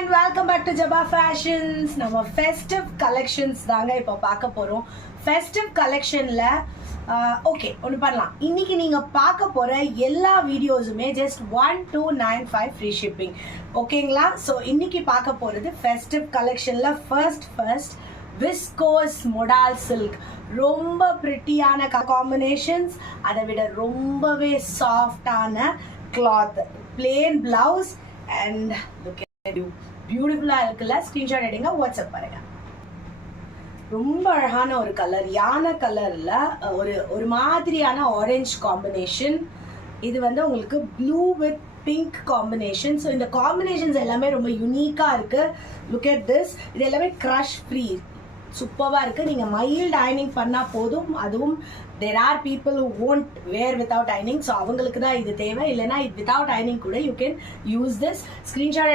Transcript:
and welcome back to Jabba Fashions. நம்ம festive collections தாங்க இப்போ பார்க்க போறோம். festive collectionல ஓகே ஒன்று பண்ணலாம். இன்னைக்கு நீங்க பார்க்க போற எல்லா வீடியோஸுமே ஜஸ்ட் 1295 ஃப்ரீ ஷிப்பிங். ஓகேங்களா? ஸோ இன்னைக்கு பார்க்க போறது festive collectionல ஃபர்ஸ்ட் விஸ்கோஸ் மொடால் சில்க். ரொம்ப பிரிட்டியான காம்பினேஷன்ஸ், அதை விட ரொம்பவே சாஃப்டான cloth, plain blouse and look பியூட்டிஃபுல்லா இருக்குல்ல. ஸ்கிரீன்ஷாட் எடுங்க, வாட்ஸ்அப் பாருங்க. ரொம்ப அழகான ஒரு கலர், யானை கலர்ல ஒரு மாதிரியான ஆரஞ்சு காம்பினேஷன். இது வந்து உங்களுக்கு blue with pink combination. So இந்த காம்பினேஷன்ஸ் எல்லாமே ரொம்ப யூனிக்கா இருக்கு. Look at this. இது எல்லாமே கிரஷ் ஃப்ரீ, சூப்பராக இருக்குது. நீங்கள் மைல்டு அயனிங் பண்ணால் போதும். அதுவும் there are people who won't wear without ironing, so அவங்களுக்கு தான் இது தேவை. இல்லைனா வித்தவுட் அயனிங் கூட you can use this. Screenshot